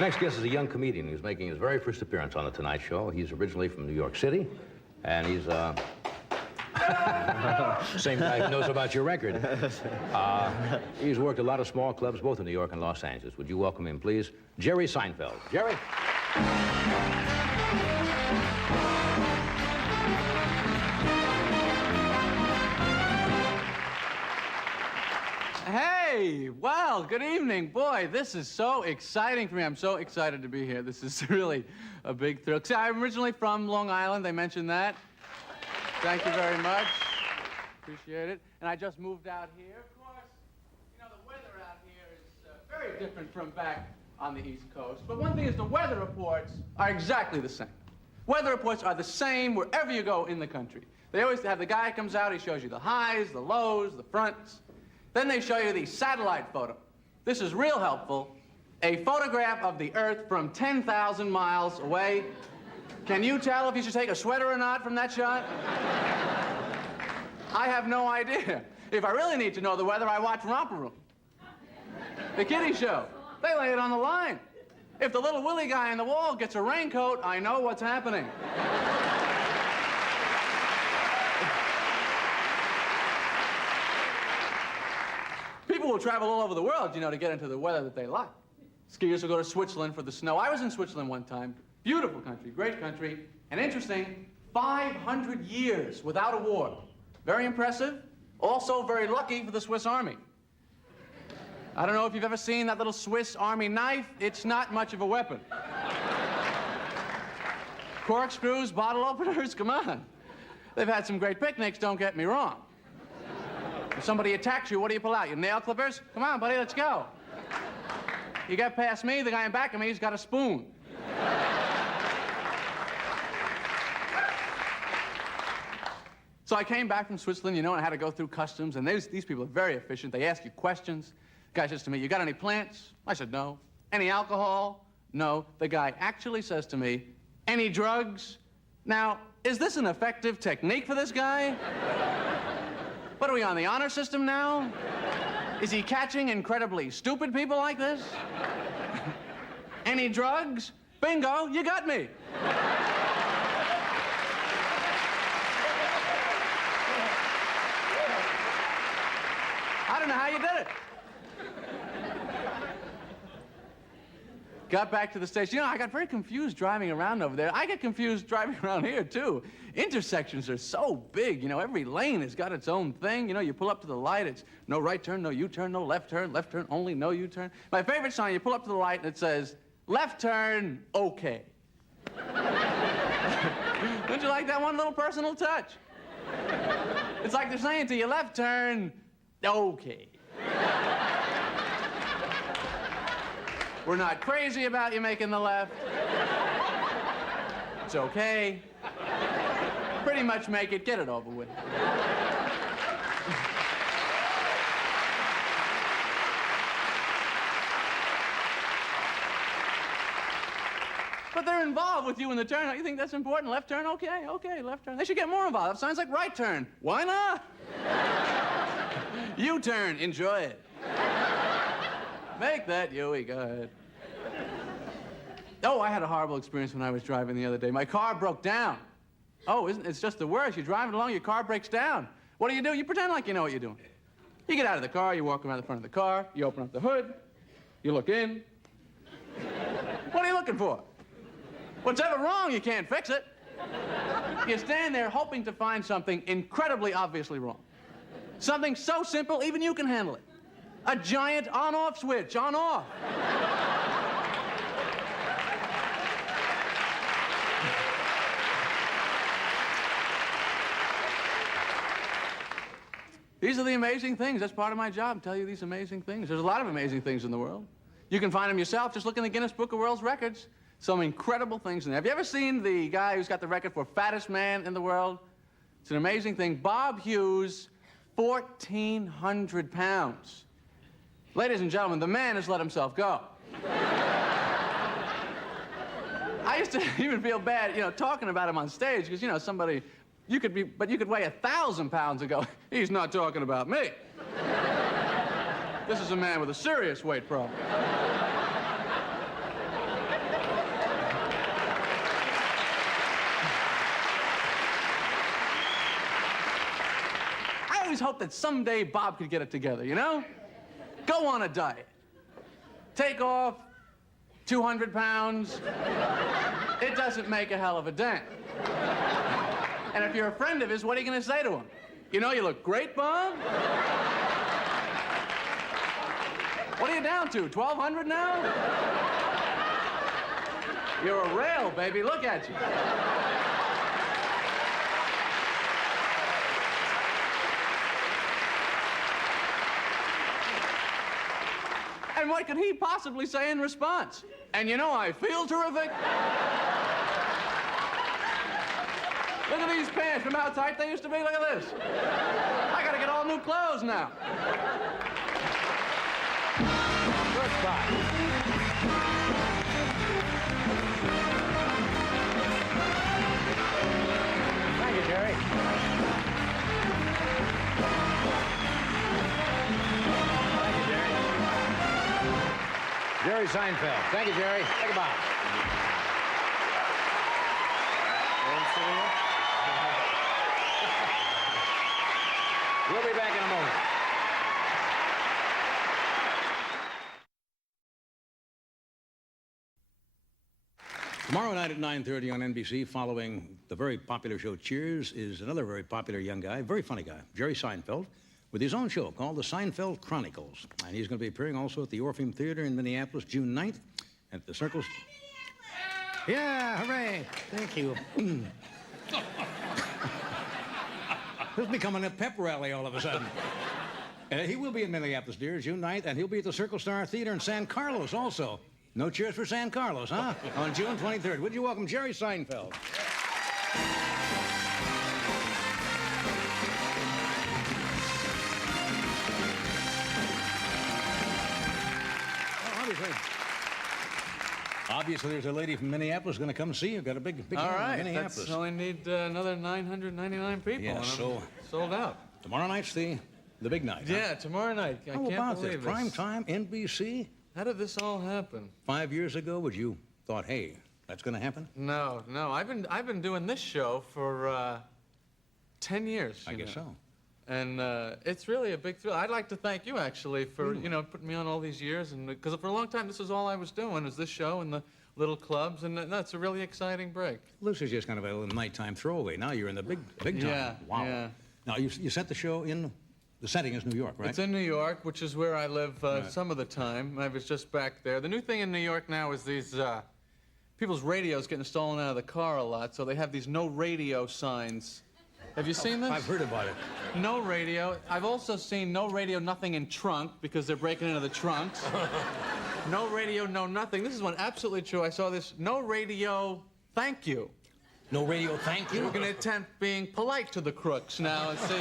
Next guest is a young comedian who's making his very first appearance on The Tonight Show. He's originally from New York City, and he's, same guy who knows about your record. He's worked a lot of small clubs, both in New York and Los Angeles. Would you welcome him, please? Jerry Seinfeld. Jerry? Hey, well, good evening. Boy, this is so exciting for me. I'm so excited to be here. This is really a big thrill. See, I'm originally from Long Island. They mentioned that. Thank you very much. Appreciate it. And I just moved out here. Of course, you know, the weather out here is very different from back on the East Coast. But one thing is the weather reports are exactly the same. Weather reports are the same wherever you go in the country. They always have the guy comes out, he shows you the highs, the lows, the fronts. Then they show you the satellite photo. This is real helpful. A photograph of the Earth from 10,000 miles away. Can you tell if you should take a sweater or not from that shot? I have no idea. If I really need to know the weather, I watch Romper Room. The kiddie show. They lay it on the line. If the little Willie guy on the wall gets a raincoat, I know what's happening. People will travel all over the world, you know, to get into the weather that they like. Skiers will go to Switzerland for the snow. I was in Switzerland one time. Beautiful country, great country, and interesting, 500 years without a war. Very impressive. Also very lucky for the Swiss Army. I don't know if you've ever seen that little Swiss Army knife. It's not much of a weapon. Corkscrews, bottle openers, come on. They've had some great picnics, don't get me wrong. If somebody attacks you, what do you pull out? Your nail clippers? Come on, buddy, let's go. You get past me, the guy in back of me, he's got a spoon. So I came back from Switzerland, you know, and I had to go through customs, and these people are very efficient. They ask you questions. The guy says to me, you got any plants? I said, no. Any alcohol? No. The guy actually says to me, any drugs? Now, is this an effective technique for this guy? What are we on, the honor system now? Is he catching incredibly stupid people like this? Any drugs? Bingo, you got me. I don't know how you did it. Got back to the station. You know, I got very confused driving around over there. I get confused driving around here, too. Intersections are so big, you know, every lane has got its own thing. You know, you pull up to the light, it's no right turn, no U-turn, no left turn only, no U-turn. My favorite sign, you pull up to the light and it says, left turn, okay. Don't you like that one little personal touch? It's like they're saying to you, left turn, okay. We're not crazy about you making the left. It's okay. Pretty much make it, get it over with. But they're involved with you in the turn. You think that's important? Left turn? Okay, okay, left turn. They should get more involved. Sounds like right turn. Why not? U-turn, enjoy it. Make that U-y, go ahead. Oh, I had a horrible experience when I was driving the other day. My car broke down. Oh, it's just the worst. You're driving along, your car breaks down. What do? You pretend like you know what you're doing. You get out of the car, you walk around the front of the car, you open up the hood, you look in. What are you looking for? What's ever wrong, you can't fix it. You stand there hoping to find something incredibly obviously wrong. Something so simple, even you can handle it. A giant on-off switch, on-off. These are the amazing things. That's part of my job, tell you these amazing things. There's a lot of amazing things in the world. You can find them yourself. Just look in the Guinness Book of World Records. Some incredible things in there. Have you ever seen the guy who's got the record for fattest man in the world? It's an amazing thing. Bob Hughes, 1,400 pounds. Ladies and gentlemen, the man has let himself go. I used to even feel bad, you know, talking about him on stage, because, you know, somebody, you could weigh 1,000 pounds and go, he's not talking about me. This is a man with a serious weight problem. just hope that someday Bob could get it together, you know? Go on a diet. Take off 200 pounds. It doesn't make a hell of a dent. And if you're a friend of his, what are you going to say to him? You know, you look great, Bob. What are you down to, 1,200 now? You're a rail, baby. Look at you. And what could he possibly say in response? And you know, I feel terrific. Look at these pants. Remember how tight they used to be? Look at this. I gotta get all new clothes now. Good spot. Thank you, Jerry. Thank you, Jerry. Jerry Seinfeld. Thank you, Jerry. Take a bow. We'll be back in a moment. Tomorrow night at 9:30 on NBC, following the very popular show Cheers, is another very popular young guy, very funny guy, Jerry Seinfeld, with his own show called The Seinfeld Chronicles. And he's going to be appearing also at the Orpheum Theater in Minneapolis, June 9th, at the Circus. Yeah, hooray. Thank you. This is becoming a pep rally all of a sudden. He will be in Minneapolis, dear, June 9th, and he'll be at the Circle Star Theater in San Carlos also. No cheers for San Carlos, huh? On June 23rd. Would you welcome Jerry Seinfeld? Obviously, there's a lady from Minneapolis going to come see you. Got a big All right, in Minneapolis. So I need another 999 people. Yeah, and I'm so sold out. Tomorrow night's the big night. Huh? Yeah, tomorrow night. I How can't about believe this? Prime time, NBC. How did this all happen? 5 years ago, would you thought, hey, that's going to happen? No. I've been doing this show for 10 years. I guess so. And it's really a big thrill. I'd like to thank you, actually, for, putting me on all these years. And because for a long time, this was all I was doing, was this show and the little clubs. And that's a really exciting break. Lucy's just kind of a little nighttime throwaway. Now you're in the big time. Yeah, Wow. yeah. Now, you set the show in, the setting is New York, right? It's in New York, which is where I live some of the time. I was just back there. The new thing in New York now is these people's radios getting stolen out of the car a lot, so they have these no radio signs. Have you seen this? I've heard about it. No radio. I've also seen no radio, nothing in trunk, because they're breaking into the trunks. No radio, no nothing. This is one absolutely true. I saw this. No radio, thank you. No radio, thank you? We're going to attempt being polite to the crooks now and say,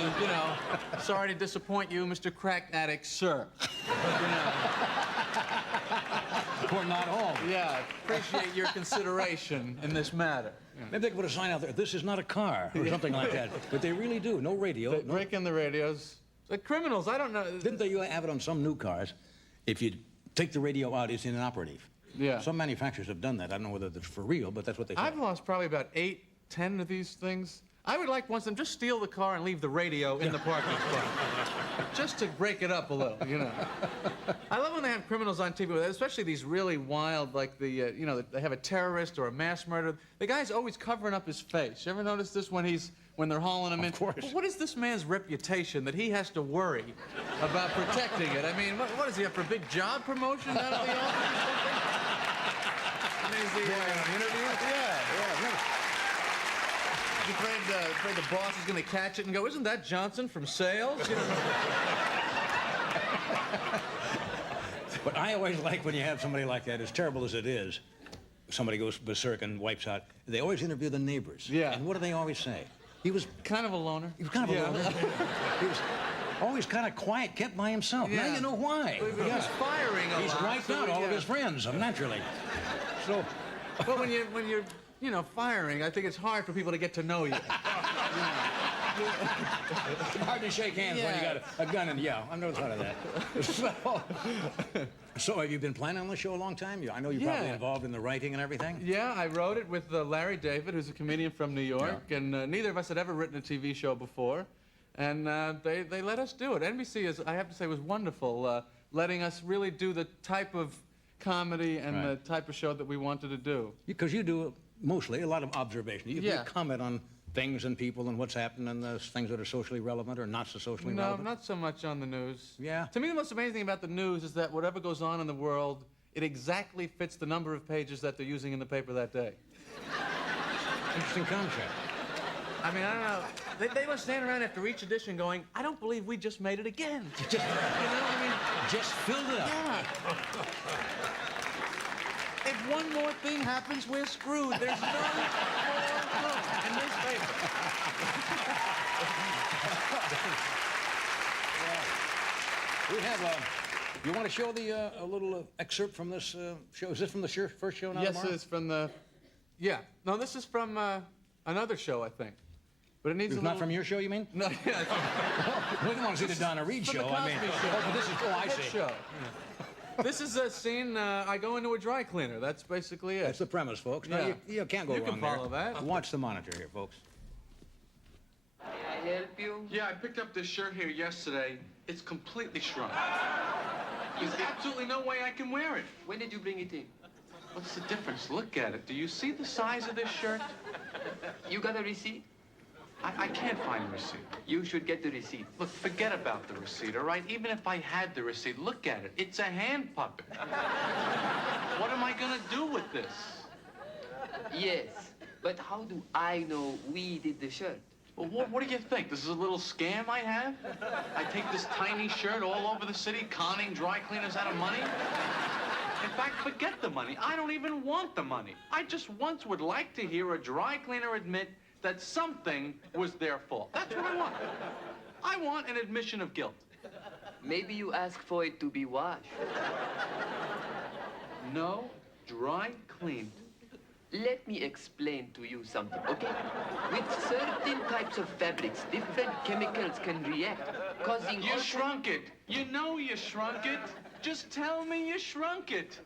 sorry to disappoint you, Mr. Crack Addict, sir. Or not all. Yeah, appreciate your consideration in this matter. Maybe they could put a sign out there, this is not a car, or something like that. But they really do. No radio. They break in the radios. The criminals, I don't know. Didn't they have it on some new cars? If you take the radio out, it's inoperative. Yeah. Some manufacturers have done that. I don't know whether it's for real, but that's what they say. I've lost probably about 8, 10 of these things. I would like once them just steal the car and leave the radio in the parking spot. Just to break it up a little, I love when they have criminals on TV, especially these really wild, like they have a terrorist or a mass murderer. The guy's always covering up his face. You ever notice this when they're hauling him in? Of course. Well, what is this man's reputation that he has to worry about protecting it? I mean, what is he up for, a big job promotion out of the office or something? I mean, is he interview? Yeah. He's afraid the boss is going to catch it and go, isn't that Johnson from sales? But I always like when you have somebody like that, as terrible as it is, somebody goes berserk and wipes out, they always interview the neighbors. Yeah. And what do they always say? He was kind of a loner. He was kind of a loner. He was always kind of quiet, kept by himself. Yeah. Now you know why. He was firing a lot. He's wiped out all of his friends, naturally. So, but when you're firing, I think it's hard for people to get to know you. It's hard to shake hands when you got a gun and I've never thought of that. So have you been planning on the show a long time? I know you're probably involved in the writing and everything. Yeah, I wrote it with Larry David, who's a comedian from New York, and neither of us had ever written a TV show before. And they let us do it. NBC, is, I have to say, was wonderful, letting us really do the type of comedy and the type of show that we wanted to do. Because you do mostly a lot of observation. You comment on things and people and what's happened and the things that are socially relevant or not so socially relevant. No, not so much on the news. Yeah? To me, the most amazing thing about the news is that whatever goes on in the world, it exactly fits the number of pages that they're using in the paper that day. Interesting concept. I mean, I don't know. They must stand around after each edition going, I don't believe we just made it again. You know, I mean, just filled it up. Yeah. If one more thing happens, we're screwed. There's no more room in this paper. We have you want to show the a little excerpt from this show? Is this from the first show now? Yes, tomorrow? it's from the. Yeah. No, this is from another show, I think. But it needs It's a not little... from your show, you mean? No, yeah. We don't want to see the Donna Reed From show. the I mean, Cosby Show. oh, but this is. Oh, I Head see. show. This is a scene. I go into a dry cleaner. That's basically it. That's the premise, folks. Now, Yeah. you can't go You wrong can follow there. that. Watch the monitor here, folks. May I help you? Yeah, I picked up this shirt here yesterday. It's completely shrunk. There's absolutely no way I can wear it. When did you bring it in? What's the difference? Look at it. Do you see the size of this shirt? You got a receipt? I can't find the receipt. You should get the receipt. Look, forget about the receipt, all right? Even if I had the receipt, look at it. It's a hand puppet. What am I gonna do with this? Yes, but how do I know we did the shirt? Well, what do you think? This is a little scam I have? I take this tiny shirt all over the city, conning dry cleaners out of money? In fact, forget the money. I don't even want the money. I just once would like to hear a dry cleaner admit that something was their fault. That's what I want. I want an admission of guilt. Maybe you asked for it to be washed. No, dry cleaned. Let me explain to you something, okay? With certain types of fabrics, different chemicals can react, causing... You shrunk it. You know you shrunk it. Just tell me you shrunk it.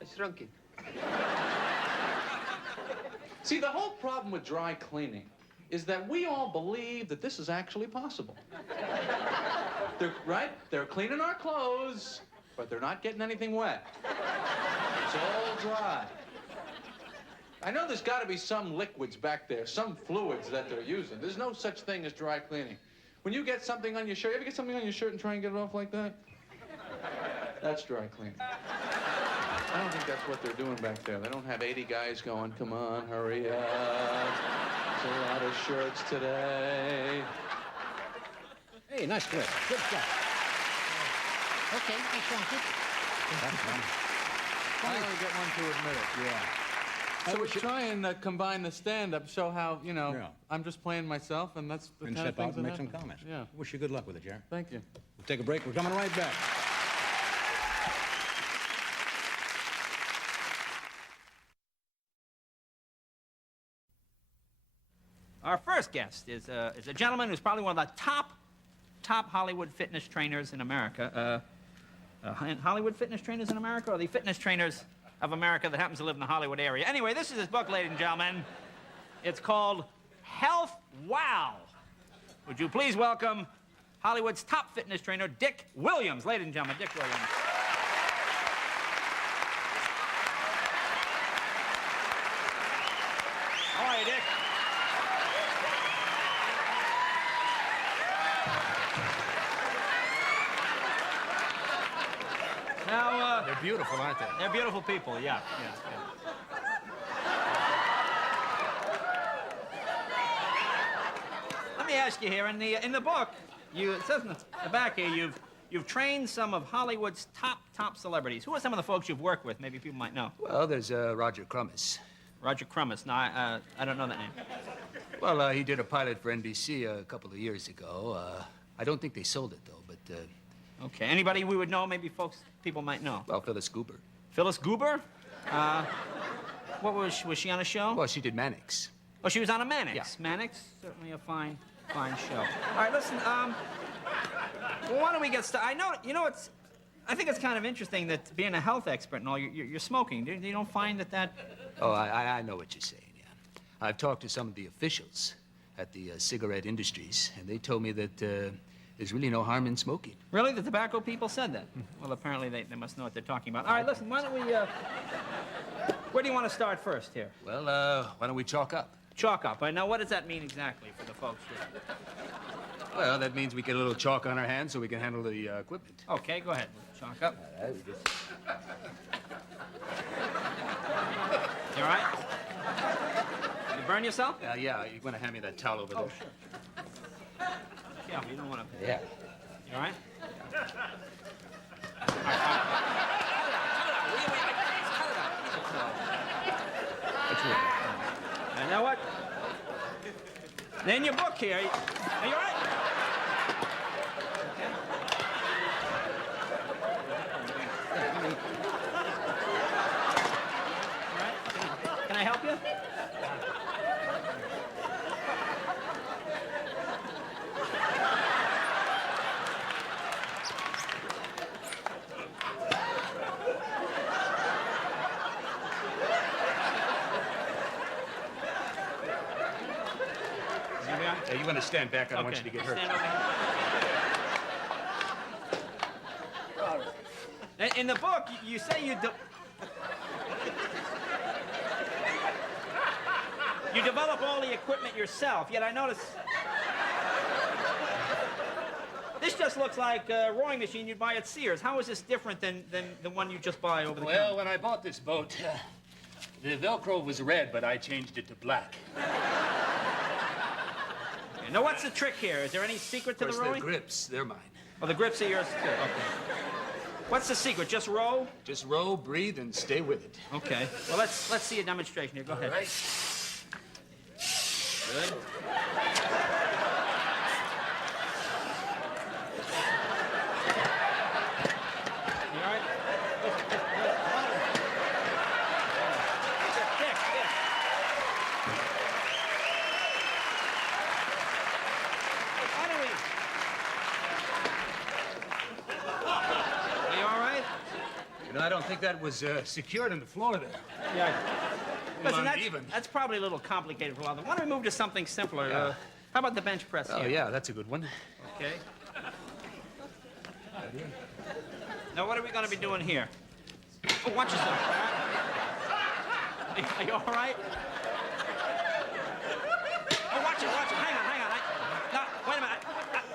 I shrunk it. See, the whole problem with dry cleaning is that we all believe that this is actually possible. They're cleaning our clothes, but they're not getting anything wet. It's all dry. I know there's got to be some liquids back there, some fluids that they're using. There's no such thing as dry cleaning. When you get something on your shirt, you ever get something on your shirt and try and get it off like that? That's dry cleaning. I don't think that's what they're doing back there. They don't have 80 guys going, come on, hurry up. There's a lot of shirts today. Hey, nice clip. Good stuff. Okay, I shrunk it. That's fun. I only get one to admit it. Yeah. So we try and combine the stand-up, show how, you know, I'm just playing myself, and that's the And kind of step things out and that make some happen. comments. Yeah. Wish you good luck with it, Jerry. Thank you. We'll take a break. We're coming right back. Our first guest is a gentleman who's probably one of the top Hollywood fitness trainers in America. Hollywood fitness trainers in America, or the fitness trainers of America that happens to live in the Hollywood area. Anyway, this is his book, ladies and gentlemen. It's called Health Wow. Would you please welcome Hollywood's top fitness trainer, Dick Williams. Ladies and gentlemen, Dick Williams. How are you, Dick? Now, They're beautiful, aren't they? they're beautiful people, yeah. Let me ask you here, in the book, it says in the back here, you've trained some of Hollywood's top celebrities. Who are some of the folks you've worked with? Maybe people might know. Well, there's Roger Crummis. Roger Crummis. No, I don't know that name. Well, he did a pilot for NBC a couple of years ago. I don't think they sold it, though, but, Okay. Anybody we would know? Maybe people might know. well, Phyllis Goober. Phyllis Goober? What was she on a show? Well, she did Mannix. Oh, she was on a Mannix. Yeah. Mannix, certainly a fine show. All right, listen, well, why don't we get started? I think it's kind of interesting that being a health expert and all, you're smoking. You don't find that... Oh, I know what you're saying, yeah. I've talked to some of the officials at the cigarette industries, and they told me that there's really no harm in smoking. Really? The tobacco people said that? Well, apparently they must know what they're talking about. All right, listen, why don't we, where do you want to start first here? Well, why don't we chalk up? Chalk up. All right, now, what does that mean exactly for the folks here? Well, that means we get a little chalk on our hands so we can handle the equipment. Okay, go ahead. Chalk up. All right, we just... You all right? You burn yourself? yeah, you're going to hand me that towel over there. Oh, sure. Yeah, you don't want to... Yeah. You all right? And now what? In your book here, are you all right? All right? Can I help you? Yeah, you want to stand back. I don't want you to get hurt. Stand over here. In the book, you say you develop all the equipment yourself, yet I notice this just looks like a rowing machine you'd buy at Sears. How is this different than the one you just buy over the counter? Well, when I bought this boat, the Velcro was red, but I changed it to black. Now, what's the trick here? Is there any secret to the Of course, rowing? the grips, they're mine. Oh, the grips are yours too. Okay. What's the secret? Just row? Just row, breathe, and stay with it. Okay. Well, let's see a demonstration here. Go ahead. All right. Good. You all right? Dick. Why don't we... Are you all right? You know, I don't think that was secured in the floor there. Yeah. Listen, uneven. that's probably a little complicated for a while. Why don't we move to something simpler? Yeah. How about the bench press Oh, here? yeah, that's a good one. Okay. Now, what are we going to be doing here? Oh, watch yourself. Are you all right? Oh, watch it. Hang on. No, wait a minute.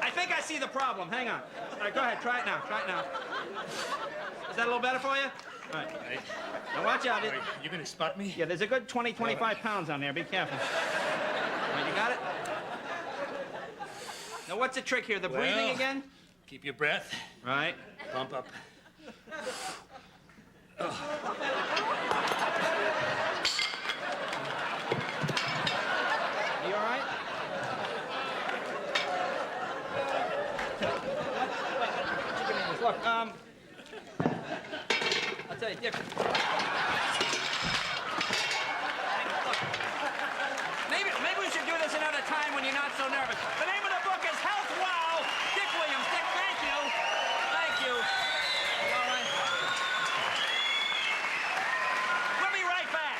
I think I see the problem. Hang on. All right, go ahead. Try it now. Is that a little better for you? All right. Now, watch out. You gonna spot me? Yeah, there's a good 20, 25 pounds on there. Be careful. All right, you got it? Now, what's the trick here? The breathing Well, again? Keep your breath. Right. Pump up. Are you all right? Look, I'll tell you, Dick. Maybe we should do this another time when you're not so nervous. The name of the book is Health Wow. Dick Williams. Dick, thank you. Thank you. You all right? We'll be right back.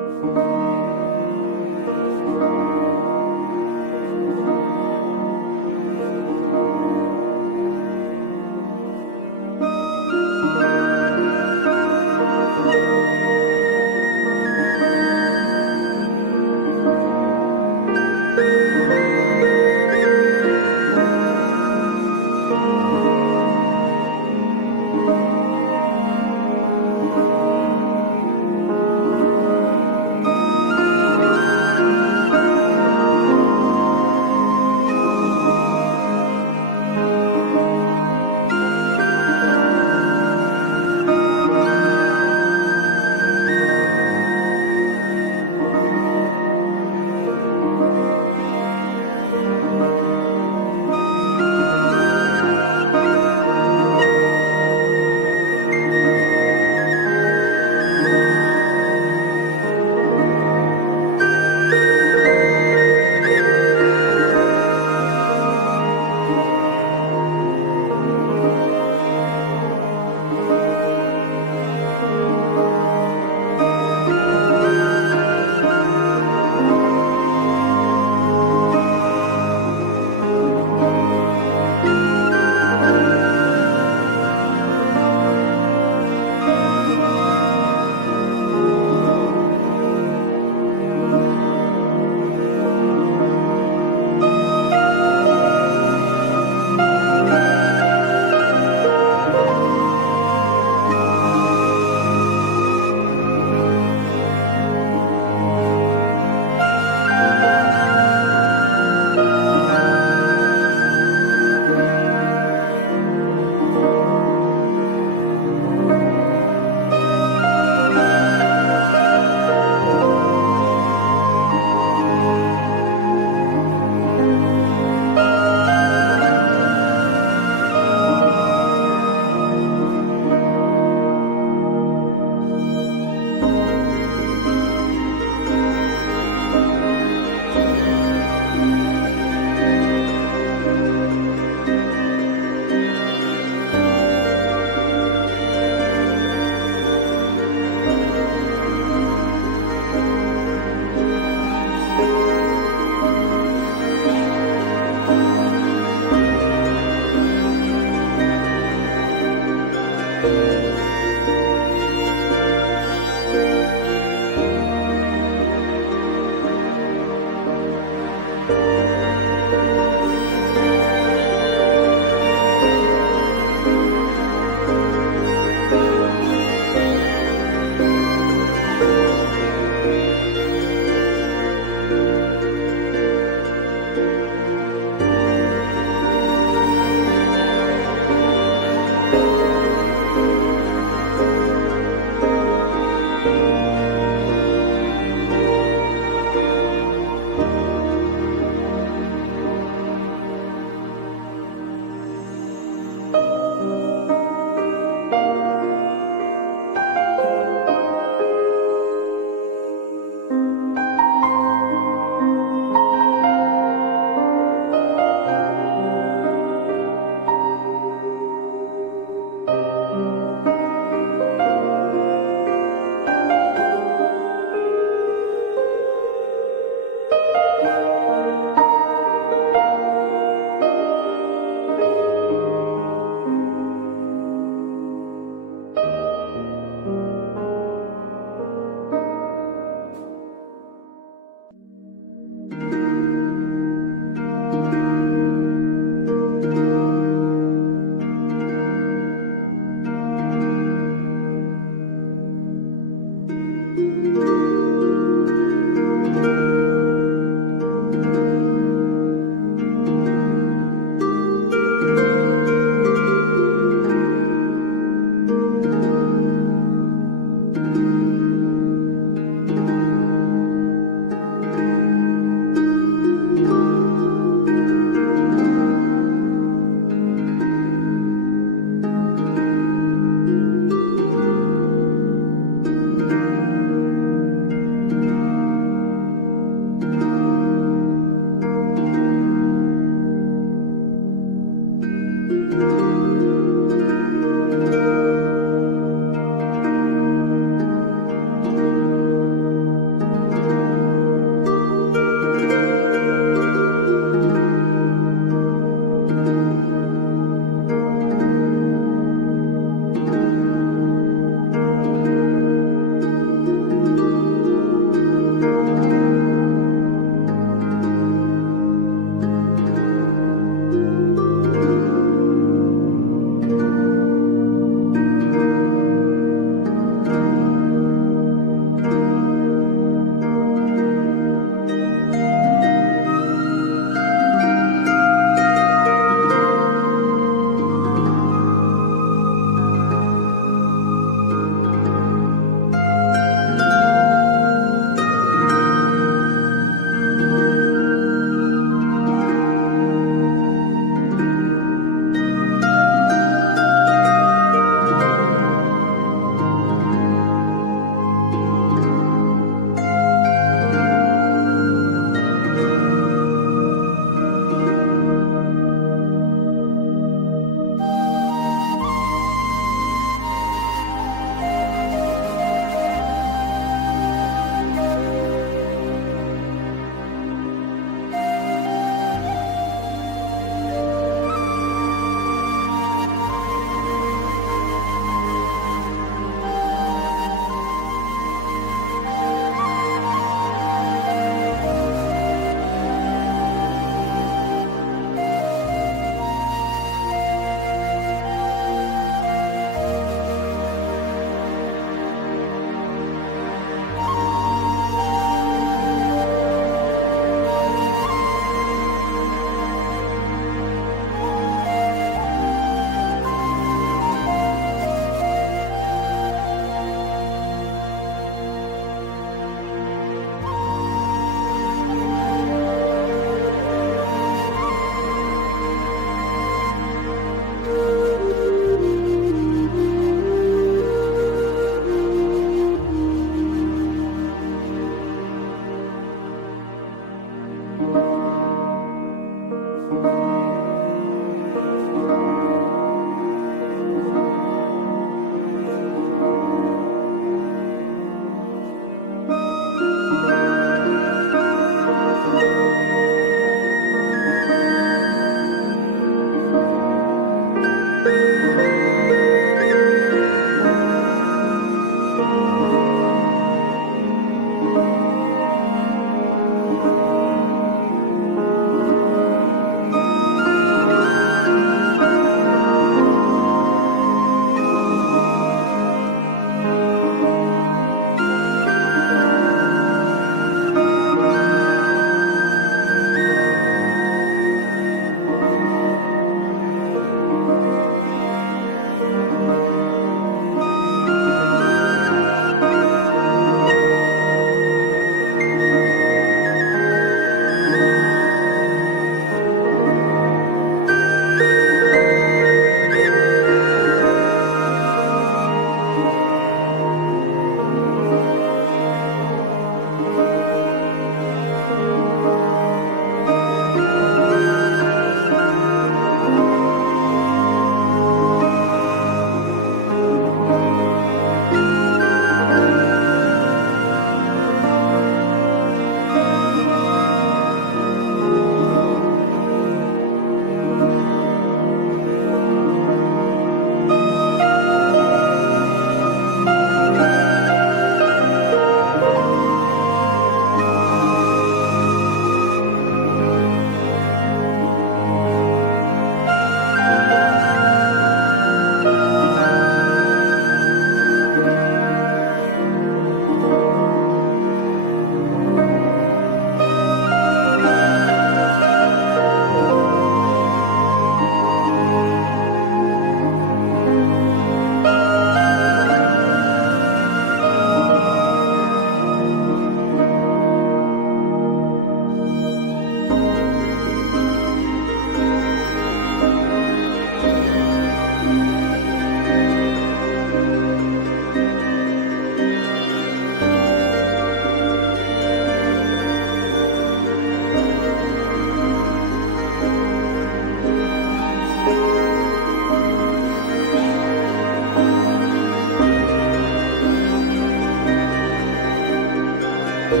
Xin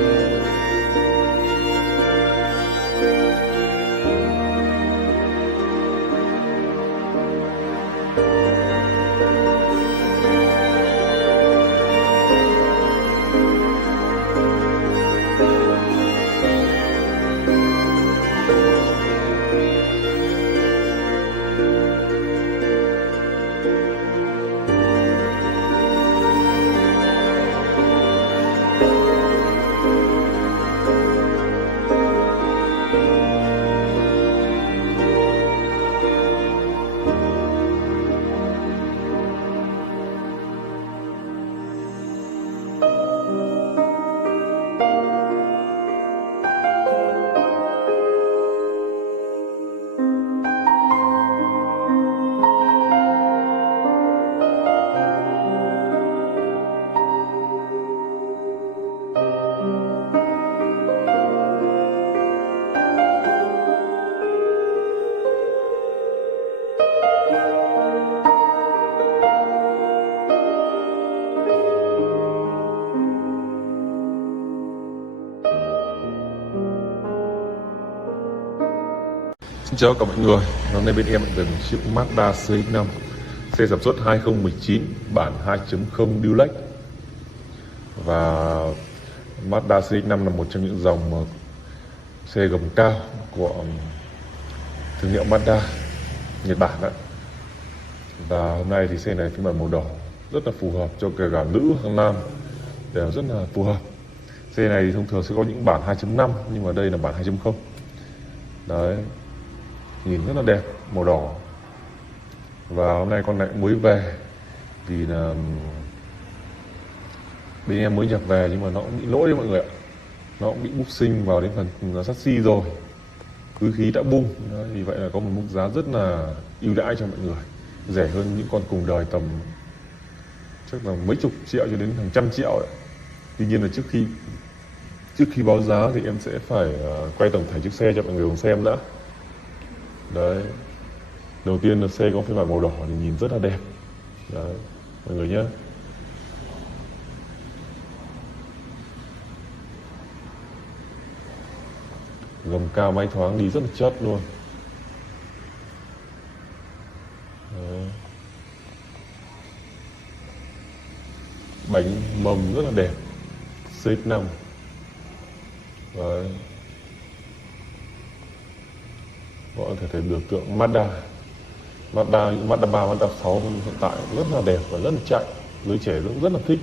chào các mọi người, hôm nay bên em lại về một chiếc Mazda CX-5 xe sản xuất 2019 bản 2.0 Deluxe. Và Mazda CX-5 là một trong những dòng xe gầm cao của thương hiệu Mazda Nhật Bản đó. Và hôm nay thì xe này phiên bản màu đỏ rất là phù hợp cho kể cả nữ hay nam, đều rất là phù hợp. Xe này thì thông thường sẽ có những bản 2.5 nhưng mà đây là bản 2.0. Đấy, nhìn rất là đẹp, màu đỏ. Và hôm nay con này mới về vì là bên em mới nhập về, nhưng mà nó cũng bị lỗi đấy mọi người ạ. Nó cũng bị búc sinh vào đến phần chassis rồi, cứ khí đã bung. Đấy, vì vậy là có một mức giá rất là ưu đãi cho mọi người, rẻ hơn những con cùng đời tầm chắc là mấy chục triệu cho đến hàng trăm triệu đấy. Tuy nhiên là trước khi báo giá thì em sẽ phải quay tổng thể chiếc xe cho mọi người cùng xem đã. Đấy, đầu tiên là xe có phiên bản màu đỏ thì nhìn rất là đẹp. Đấy, mọi người nhé. Gầm cao máy thoáng đi rất là chất luôn. Đấy, bánh mâm rất là đẹp, CX-5. Đấy, các bạn có thể thấy biểu tượng Mazda 3, Mazda 6 hiện tại rất là đẹp và rất là chạy, giới trẻ cũng rất là thích.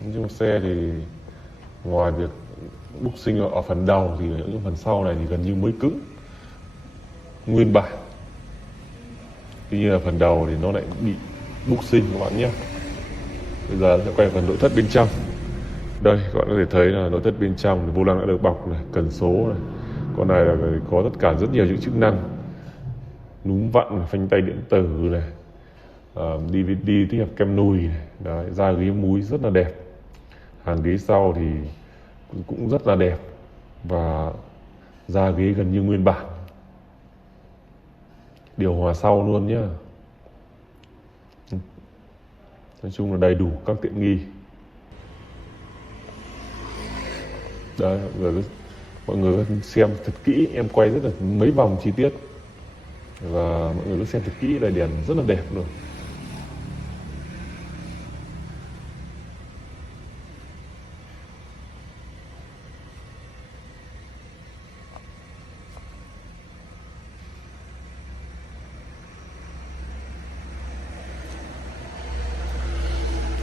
Nhưng xe thì ngoài việc búc sinh ở phần đầu thì những phần sau này thì gần như mới cứng nguyên bản. Tuy nhiên là phần đầu thì nó lại bị búc sinh các bạn nhé. Bây giờ sẽ quay phần nội thất bên trong. Đây, các bạn có thể thấy là nội thất bên trong thì vô lăng đã được bọc này, cần số này. Con này là có tất cả rất nhiều những chức năng, núm vặn, phanh tay điện tử này, DVD tích hợp kem nùi này. Đấy, da ghế múi rất là đẹp. Hàng ghế sau thì cũng rất là đẹp và da ghế gần như nguyên bản. Điều hòa sau luôn nhá. Nói chung là đầy đủ các tiện nghi. Đấy, mọi người xem thật kỹ, em quay rất là mấy vòng chi tiết và mọi người cứ xem thật kỹ là đèn rất là đẹp luôn.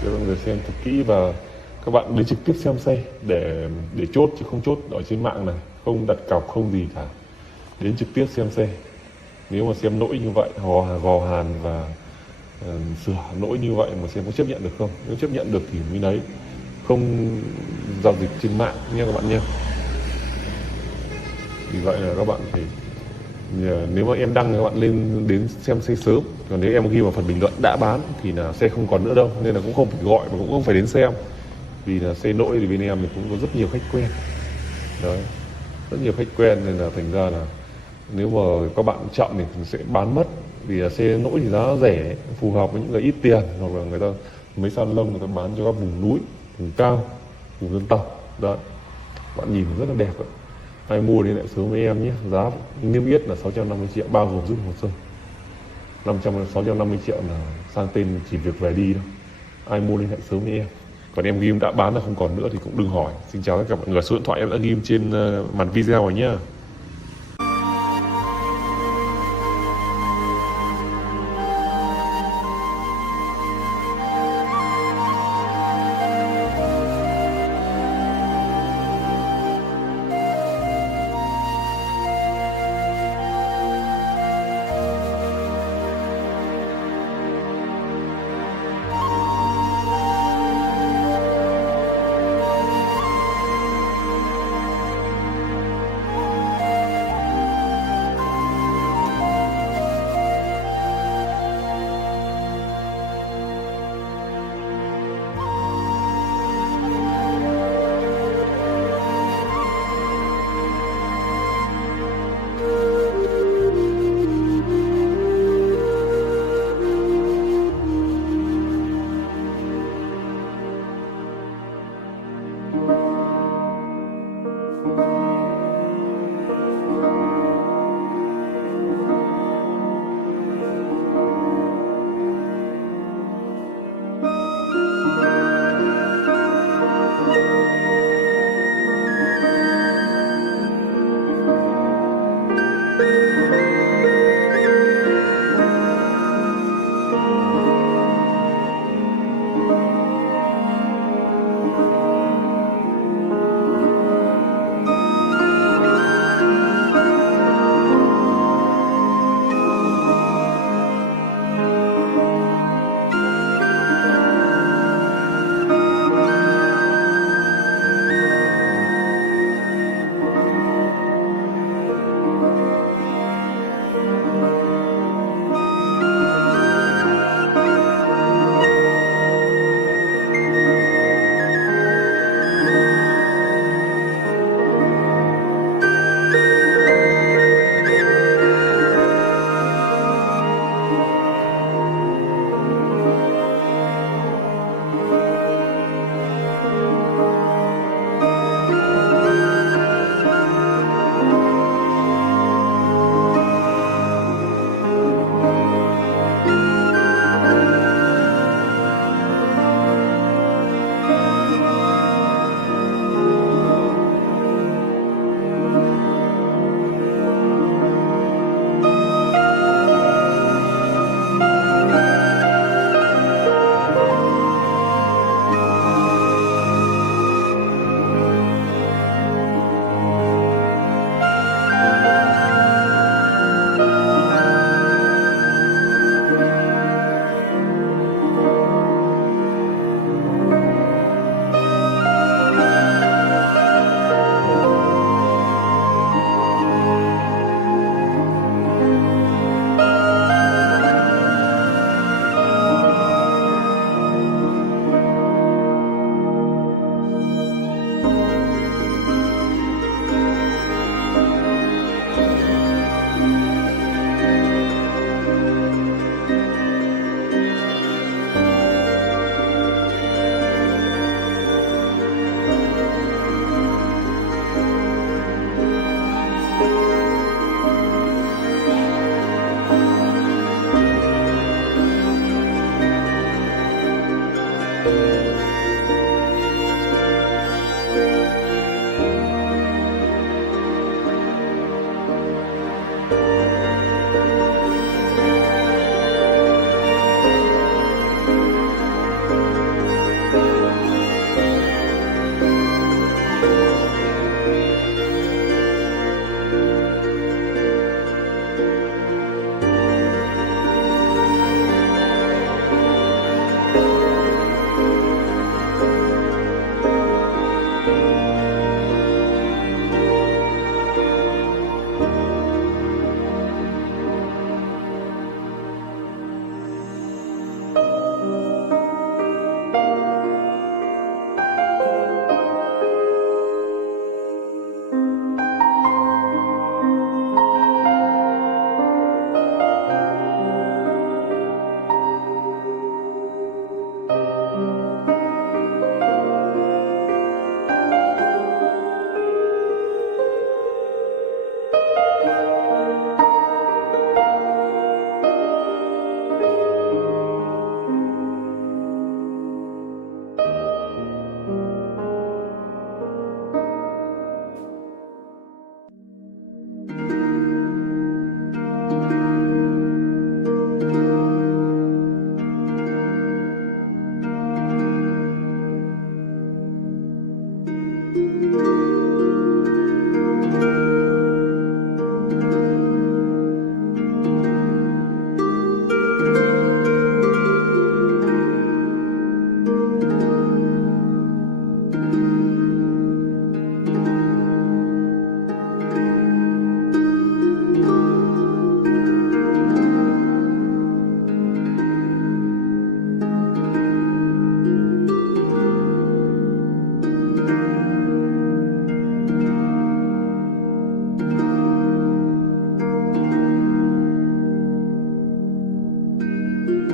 Để mọi người xem thật kỹ và các bạn đến trực tiếp xem xe để chốt, chứ không chốt ở trên mạng này, không đặt cọc không gì cả. Đến trực tiếp xem xe. Nếu mà xem lỗi như vậy, gò hàn và sửa lỗi như vậy mà xem có chấp nhận được không? Nếu chấp nhận được thì mới lấy, không giao dịch trên mạng nha các bạn nha. Vì vậy là các bạn phải, nếu mà em đăng các bạn lên đến xem xe sớm, còn nếu em ghi vào phần bình luận đã bán thì là xe không còn nữa đâu, nên là cũng không phải gọi và cũng không phải đến xem. Vì là xe lỗi thì bên em thì cũng có rất nhiều khách quen. Đấy, rất nhiều khách quen nên là thành ra là nếu mà các bạn chậm thì sẽ bán mất. Vì xe nỗi thì giá rẻ, phù hợp với những người ít tiền, hoặc là người ta mấy salon người ta bán cho các vùng núi, vùng cao, vùng dân tộc. Đấy, bạn nhìn rất là đẹp ạ. Ai mua thì lại sớm với em nhé. Giá niêm yết là 650 triệu bao gồm rút hồ sơ. 650 triệu là sang tên chỉ việc về đi thôi. Ai mua liên hệ sớm với em. Còn em ghim đã bán là không còn nữa thì cũng đừng hỏi. Xin chào tất cả mọi người. Số điện thoại em đã ghim trên màn video rồi nhé.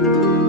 Thank